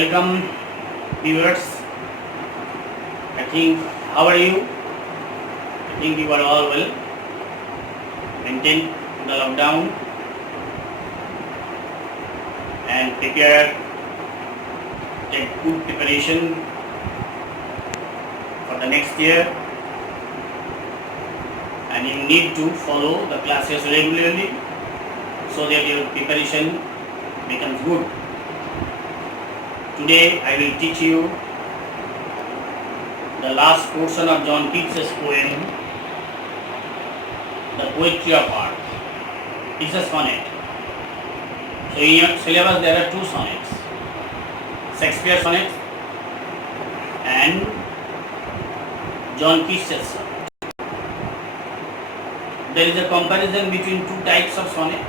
Welcome, viewers. I think, how are you? I think you are all well. Maintain the lockdown and prepare, take good preparation for the next year. And you need to follow the classes regularly so that your preparation becomes good. Today I will teach you the last portion of John Keats's poem, The Poetry of Art. It's a sonnet. So in your syllabus there are two sonnets, Shakespeare sonnet and John Keats's sonnet. There is a comparison between two types of sonnet.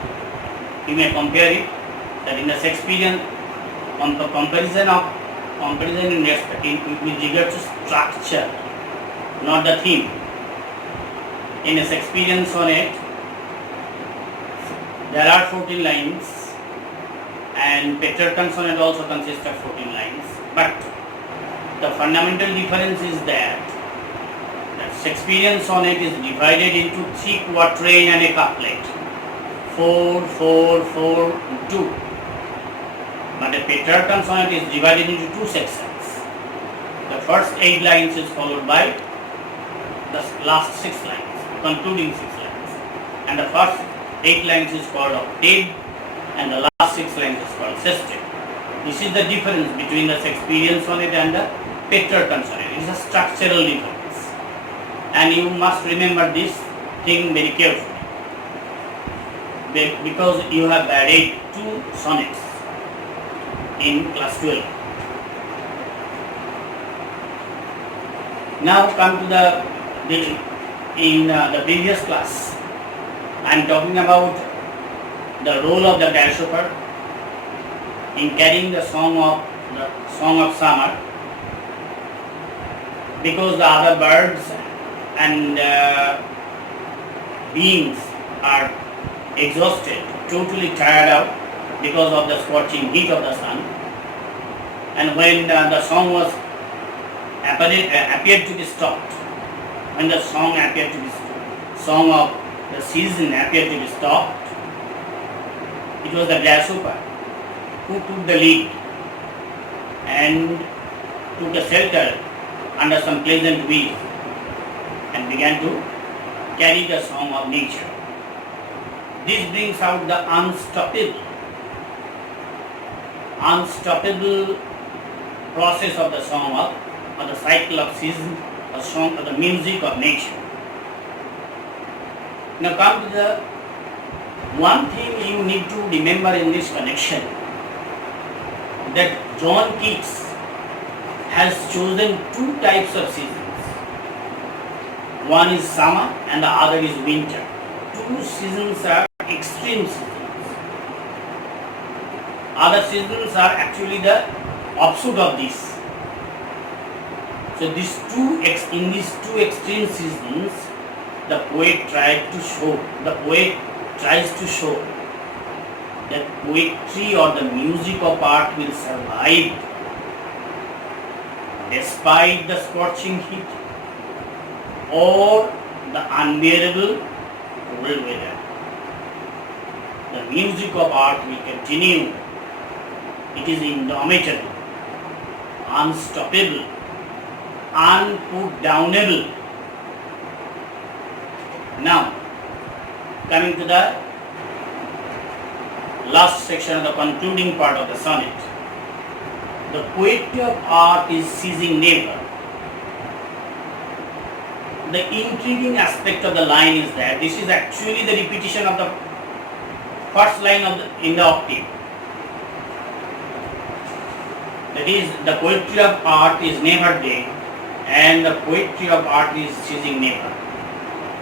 You may compare it, that in the Shakespearean comparison with regard to structure, not the theme. In a Shakespearean sonnet, there are 14 lines, and Petrarchan sonnet also consists of 14 lines. But the fundamental difference is that Shakespearean sonnet is divided into 3 quatrain and a couplet, 4, 4, 4, 2. But the Petrarchan sonnet is divided into 2 sections. The first 8 lines is followed by the last 6 lines, concluding 6 lines. And the first 8 lines is called octave and the last 6 lines is called sestet. This is the difference between the Shakespearean sonnet and the Petrarchan sonnet. It is a structural difference. And you must remember this thing very carefully, because you have read 2 sonnets in class 12. Now come to the previous class, I am talking about the role of the grasshopper in carrying the song of summer, because the other birds and beings are exhausted, totally tired out because of the scorching heat of the sun. And when the song was appeared to be stopped, when the song appeared to be song of the season appeared to be stopped, it was the grasshopper who took the lead and took a shelter under some pleasant trees and began to carry the song of nature. This brings out the unstoppable process of the song of the cycle of season, a song of the music of nature. Now come to the one thing you need to remember in this connection, that John Keats has chosen 2 types of seasons. One is summer and the other is winter. 2 seasons are extreme seasons. Other seasons are actually the offshoot of this. So in these 2 extreme seasons, the poet tries to show that poetry or the music of art will survive despite the scorching heat or the unbearable cold weather. The music of art will continue. It is indomitable, unstoppable, unputdownable. Now, coming to the last section of the concluding part of the sonnet. The poetry of art is ceasing never. The intriguing aspect of the line is that this is actually the repetition of the first line in the octave. That is, the poetry of art is never dead and the poetry of art is ceasing never.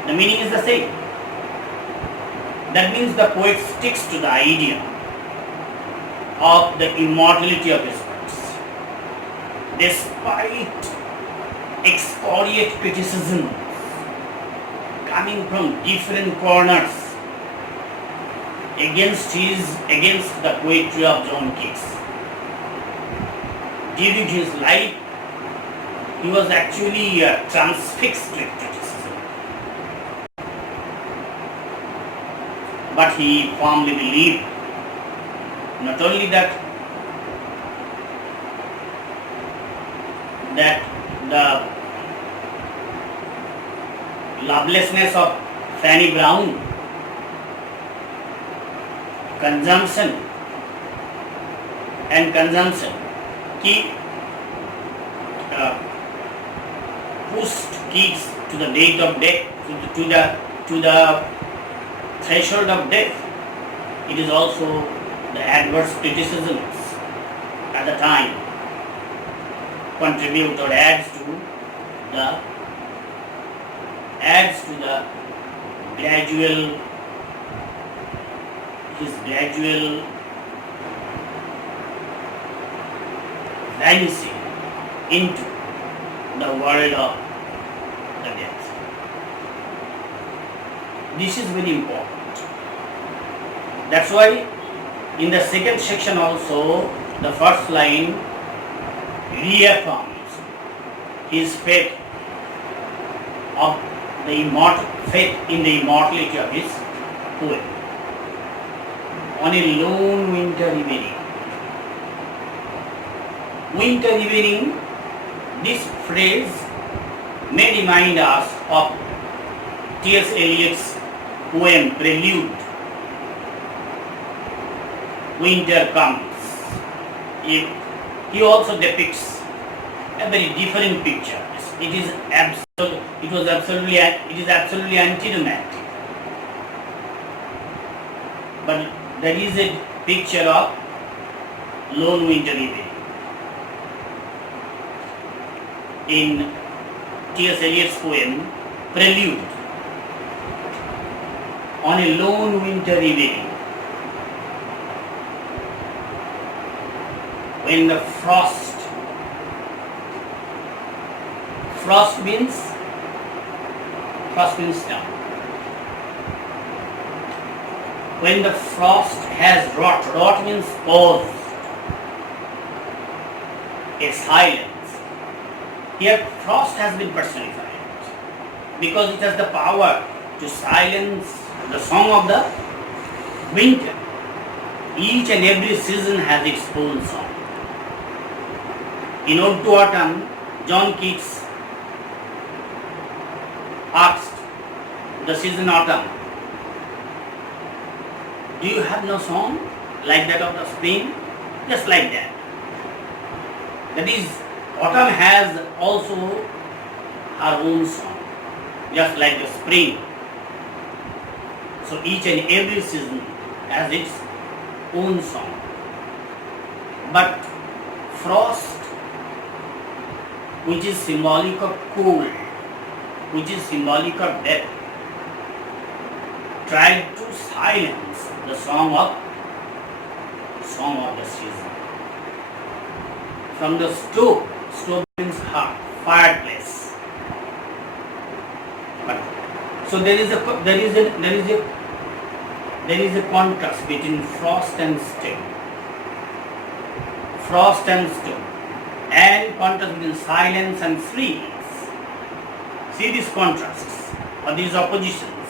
The meaning is the same. That means the poet sticks to the idea of the immortality of his works, despite excoriate criticism coming from different corners against the poetry of John Keats. devote his life, he was actually transfixed with criticism. But he firmly believed not only that the lovelessness of Fanny Brown, consumption keep pushed kids to the date of death, to the threshold of death. It is also the adverse criticisms at the time contribute or adds to the gradual vanishing into the world of the death. This is very important. That's why in the second section also, the first line reaffirms his faith in the immortality of his poem. On a lone winter evening, this phrase may remind us of T.S. Eliot's poem Prelude, Winter Comes. He also depicts a very different picture. It is absolutely antiromantic. But there is a picture of lone winter evening in T.S. Eliot's poem Prelude. On a lone winter evening, when the frost means snow. When the frost has wrought means paused, a silence. Here frost has been personified because it has the power to silence the song of the winter. Each and every season has its own song. In Ode to Autumn, John Keats asked the season autumn, do you have no song like that of the spring? Just like that. That is, autumn has also her own song, just like the spring. So each and every season has its own song. But frost, which is symbolic of cold, which is symbolic of death, tried to silence the song of the season. From the stove means hearth, fireplace. But, so there is a contrast between frost and stone. And contrast between silence and freeze. See these contrasts or these oppositions.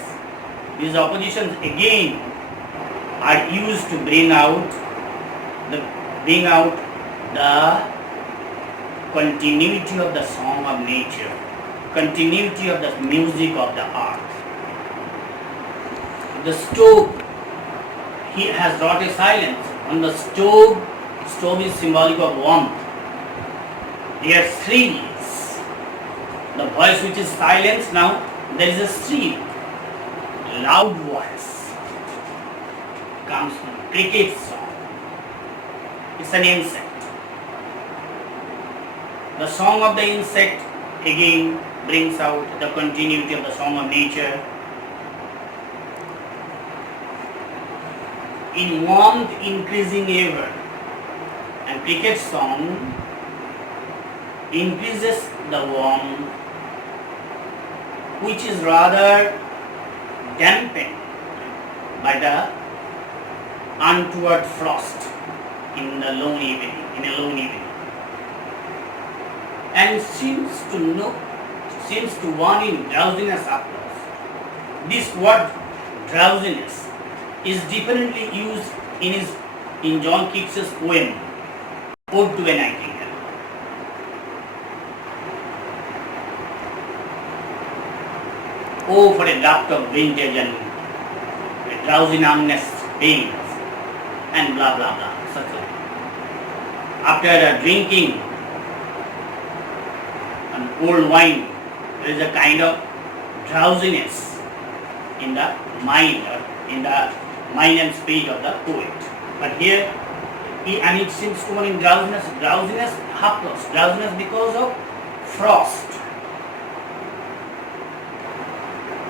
These oppositions again are used to bring out the continuity of the song of nature, continuity of the music of the earth. The stove, he has wrought a silence. On the stove is symbolic of warmth. There are shrills. The voice which is silenced now, there is a shrill, loud voice comes from cricket song. It's an insect. The song of the insect again brings out the continuity of the song of nature. In warmth increasing ever, and cricket song increases the warmth, which is rather dampened by the untoward frost in a lone evening. and seems to warn in drowsiness applause. This word drowsiness is differently used in John Keats's poem Ode to a Nightingale. Oh, for a draught of vintage and a drowsy numbness pains and blah blah blah. Such a. After drinking an old wine, there is a kind of drowsiness in the mind or in the mind and speech of the poet. But here, and it seems to mean drowsiness, half lost, drowsiness because of frost.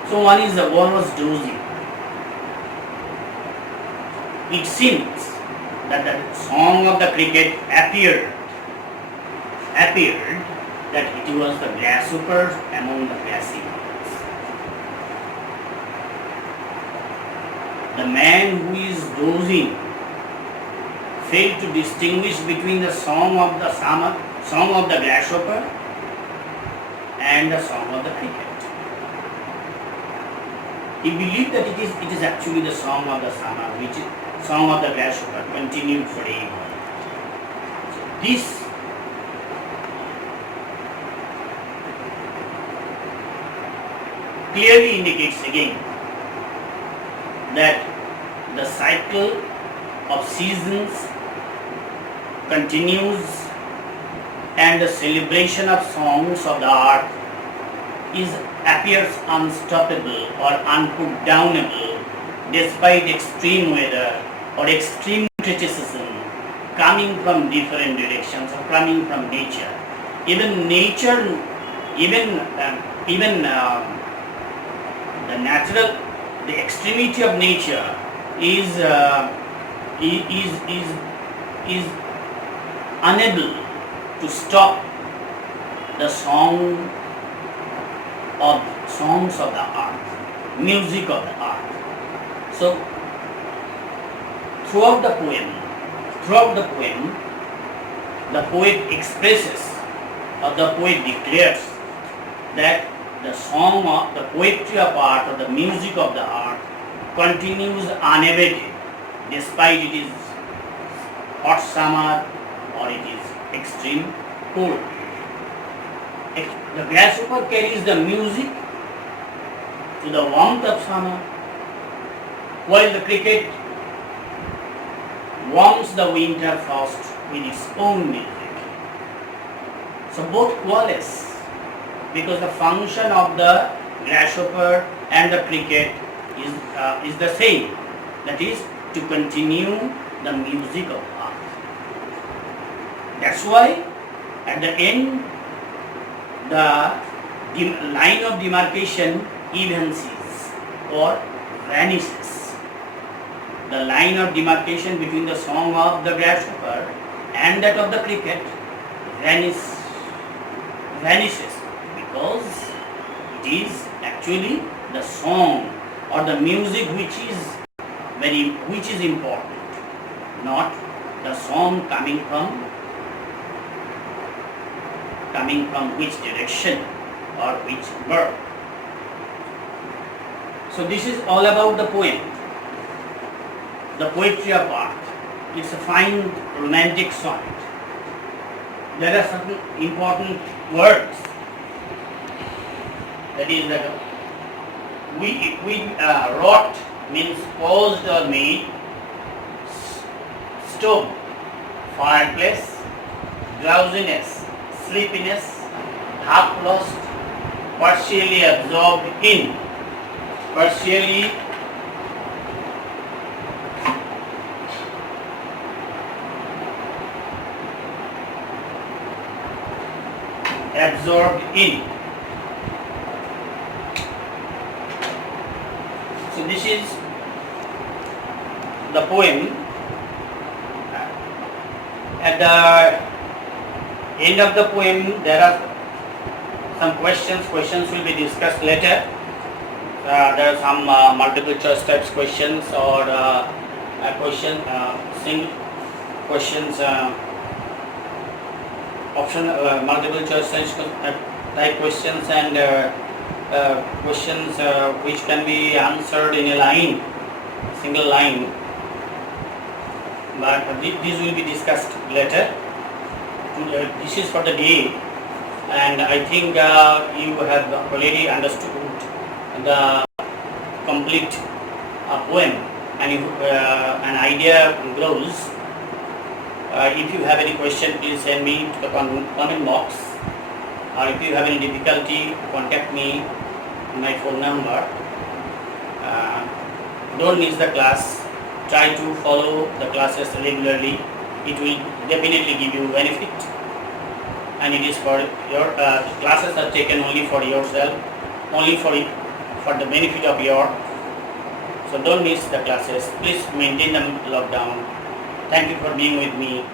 So one was dozing. It seems that the song of the cricket appeared that it was the grasshopper among the grassy hills. The man who is dozing failed to distinguish between the song of the grasshopper and the song of the cricket. He believed that it is actually the song of the summer, which is song of the grasshopper, continued forever. So this clearly indicates again that the cycle of seasons continues and the celebration of songs of the earth appears unstoppable or unputdownable despite extreme weather or extreme criticism coming from different directions or coming from nature. Even the extremity of nature is unable to stop the songs of the earth, music of the earth. So throughout the poem, the poet expresses or the poet declares that the song of the poetry of art or the music of the art continues unabated despite it is hot summer or it is extreme cold. The grasshopper carries the music to the warmth of summer, while the cricket warms the winter frost with its own music. So both coalesce because the function of the grasshopper and the cricket is the same, that is to continue the music of earth. That's why at the end the line of demarcation evinces or vanishes. The line of demarcation between the song of the grasshopper and that of the cricket vanishes because it is actually the song or the music which is important, not the song coming from which direction or which verb. So this is all about the poem, the poetry of art. It's a fine romantic sonnet. There are certain important words. That is that we wrought means posed or made, stove, fireplace, drowsiness, sleepiness, half lost, partially absorbed in, partially absorbed in. So this is the poem. At the end of the poem there are some questions. Questions will be discussed later. There are some multiple choice types questions or single questions option multiple choice type questions and questions which can be answered in a line, single line, but these will be discussed later. This is for the day, and I think you have already understood the complete poem, and if an idea grows. If you have any question, please send me to the comment box, or if you have any difficulty, contact me on my phone number. Don't miss the class. Try to follow the classes regularly. It will definitely give you benefit, and it is for your classes are taken only for yourself, only for the benefit of your. So don't miss the classes. Please maintain the lockdown. Thank you for being with me.